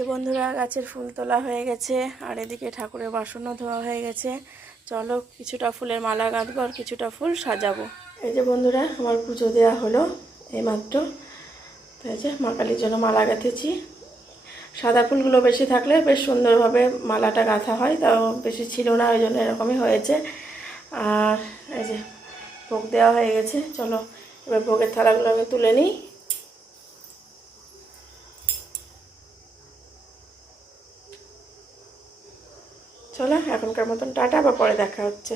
যে বন্ধুরা গাছের ফুল তোলা হয়ে গেছে আর এদিকে ঠাকুরের বাসনও ধোয়া হয়ে গেছে। চলো কিছুটা ফুলের মালা গাঁথবো আর কিছুটা ফুল সাজাবো। এই যে বন্ধুরা আমার পুজো দেওয়া হলো এইমাত্র। তো এই যে মা কালীর জন্য মালা গাঁথেছি। সাদা ফুলগুলো বেশি থাকলে বেশ সুন্দরভাবে মালাটা গাঁথা হয়, তাও বেশি ছিল না, ওই জন্য এরকমই হয়েছে। আর এই যে ভোগ দেওয়া হয়ে গেছে। চলো এবার ভোগের থালাগুলো আমি তুলে নিই। চলো এখনকার মতন টাটা, বা পরে দেখা হচ্ছে।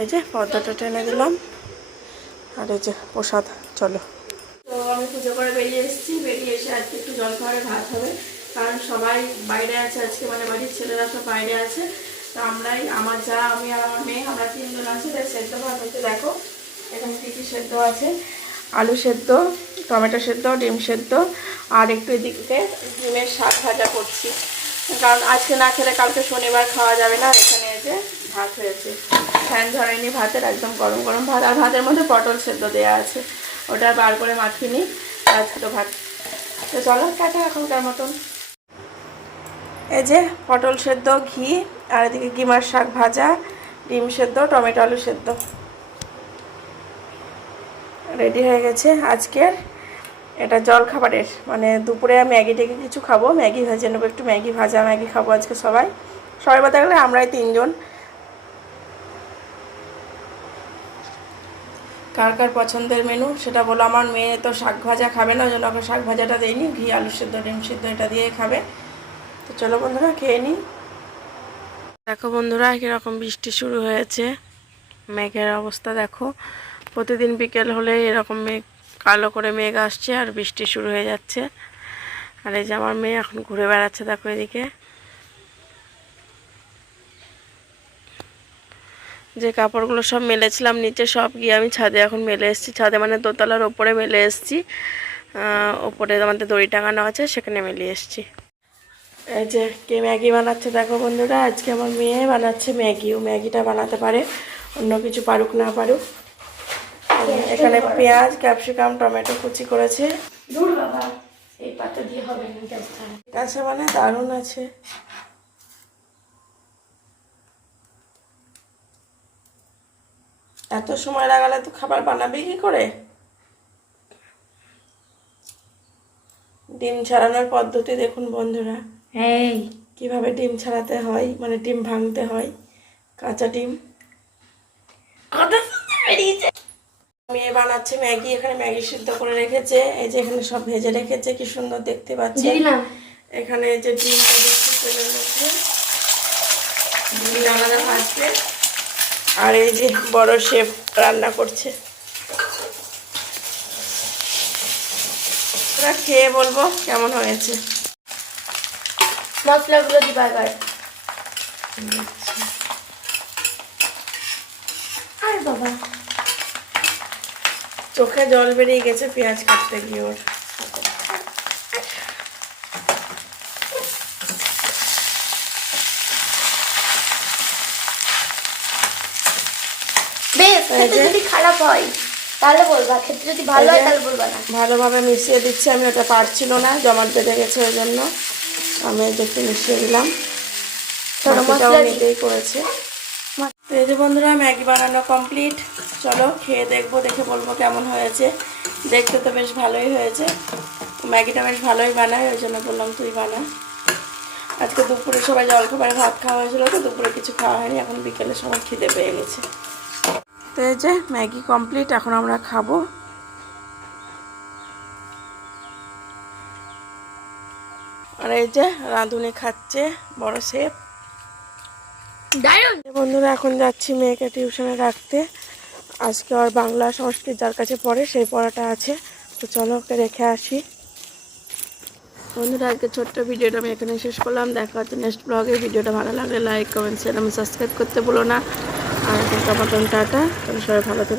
এই যে পর্দাটা টেনে দিলাম আর এই যে প্রসাদ। চলো, তো আমি পুজো করে বেরিয়ে এসেছি। বেরিয়ে এসে আজকে একটু জলখাবারে ভাত হবে, কারণ সবাই বাইরে আছে আজকে, মানে বাড়ির ছেলেরা সব বাইরে আছে। তো আমরাই, আমার যা, আমি আর আমার মেয়ে, আমরা তিনজন আছি। তাই সেদ্ধ ভাত হচ্ছে। দেখো এখানে কী কী সেদ্ধ আছে: আলু সেদ্ধ, টমেটো সেদ্ধ, ডিম সেদ্ধ, আর একটু এদিকে ডিমের শাক ভাজা করছি, কারণ আজকে না খেলে কালকে শনিবার খাওয়া যাবে না। এখানে এই যে ভাত হয়েছে, ফ্যান ধরেনি ভাতের, একদম গরম গরম ভাত। আর ভাতের মধ্যে পটল সেদ্ধ দেওয়া আছে, ওটা বার করে মাখিয়ে নিই। আর ছোটো ভাত। তো চলো টাটা এখনকার মতন। এই যে পটল সেদ্ধ, ঘি, আর এদিকে কিমার শাক ভাজা, ডিম সেদ্ধ, টমেটো আলু সেদ্ধ রেডি হয়ে গেছে আজকের। এটা জল খাবারের, মানে দুপুরে ম্যাগি টেগি কিছু খাবো, ম্যাগি ভেজে নেবো, একটু ম্যাগি ভাজা ম্যাগি খাবো আজকে সবাই বলতে গেলে আমরাই তিনজন। কার কার পছন্দের মেনু সেটা বলো। আমার মেয়ে তো শাক ভাজা খাবে না, ওই জন্য ওকে শাক ভাজাটা দিইনি, ঘি আলু সেদ্ধ ডিম সেদ্ধ এটা দিয়ে খাবে। তো চলো বন্ধুরা খেয়ে নিই। দেখো বন্ধুরা কীরকম বৃষ্টি শুরু হয়েছে, মেঘের অবস্থা দেখো। প্রতিদিন বিকেল হলে এরকম মেঘ, কালো করে মেঘ আসছে আর বৃষ্টি শুরু হয়ে যাচ্ছে। আর এই যে আমার মেয়ে এখন ঘুরে বেড়াচ্ছে দেখো এদিকে। যে কাপড়গুলো সব মেলেছিলাম নিচে, সব গিয়ে আমি ছাদে এখন মেলে এসেছি। ছাদে মানে দোতলার ওপরে মেলে এসেছি, ওপরে আমাদের দড়ি টাঙানো আছে, সেখানে মেলে এসেছি। এই যে কে ম্যাগি বানাচ্ছে দেখো বন্ধুরা। আজকে আমার মেয়ে বানাচ্ছে ম্যাগি। ও ম্যাগিটা বানাতে পারে, অন্য কিছু পারুক না পারুক। এখানে পেঁয়াজ, ক্যাপসিকাম, টমেটো কুচি করেছে। দূর বাবা, এই পাতা দিয়ে হবে না, আছে মানে দারুণ আছে। এত সময় লাগালে তো খাবার বানাবে কি করে? ডিম ছাড়ানোর পদ্ধতি দেখুন বন্ধুরা, এই কিভাবে ডিম ছাড়াতে হয়, মানে ডিম ভাঙতে হয়, কাঁচা ডিম। মেয়ে বানাচ্ছে ম্যাগি। এখানে ম্যাগি সিদ্ধ করে রেখেছে, এই যে এখানে সব ভেজে রেখেছে, কি সুন্দর দেখতে পাচ্ছি। এখানে যে ডিমটা দিচ্ছি তেলের মধ্যে, ডিম আলাদা ভাজছে। আর এই যে বড় শেফ রান্না করছে। ওরা খেয়ে বলবো কেমন হয়েছে। মশলাগুলো দিবা এবার। আর বাবা চোখে জল বেরিয়ে গেছে পেঁয়াজ কাটতে গিয়ে ওর। যদি খারাপ হয় তাহলে বলবা, খেতে যদি ভালো হয় তাহলে বলবা না। ভালোভাবে মিশিয়ে দিচ্ছি আমি, ওটা পারছিল না, জমাট বেঁধে গেছে, ওই জন্য আমি একটু মিশিয়ে দিলাম। মশলাটাও নিজেই করেছে। এই যে বন্ধুরা ম্যাগি বানানো কমপ্লিট। চলো খেয়ে দেখবো, দেখে বলবো কেমন হয়েছে। দেখতে তো বেশ ভালোই হয়েছে, ম্যাগিটা বেশ ভালোই বানায়, ওই জন্য বললাম তুই বানা। আজকে দুপুরে সবাই জলখাবারে ভাত খাওয়া হয়েছিল, তো দুপুরে কিছু খাওয়া হয়নি, এখন বিকেলে সবাই খিদে পেয়ে গেছে। তো এই যে ম্যাগি কমপ্লিট, এখন আমরা খাবো। আর এই যে রাঁধুনি খাচ্ছে, বড় শেফ। বন্ধুরা এখন যাচ্ছি মেয়েকে টিউশনে রাখতে। আজকে আর বাংলা সংস্কৃত যার কাছে পড়ে সেই পড়াটা আছে, তো চলো ওকে রেখে আসি। বন্ধুরা আজকে ছোট্ট ভিডিওটা আমি এখানে শেষ করলাম। দেখা হচ্ছে নেক্সট ব্লগে। ভিডিওটা ভালো লাগলে লাইক কমেন্ট শেয়ার এবং সাবস্ক্রাইব করতে ভুলো না। আর এখনকার মতন টাটা, তাহলে সবাই ভালো থাকবে।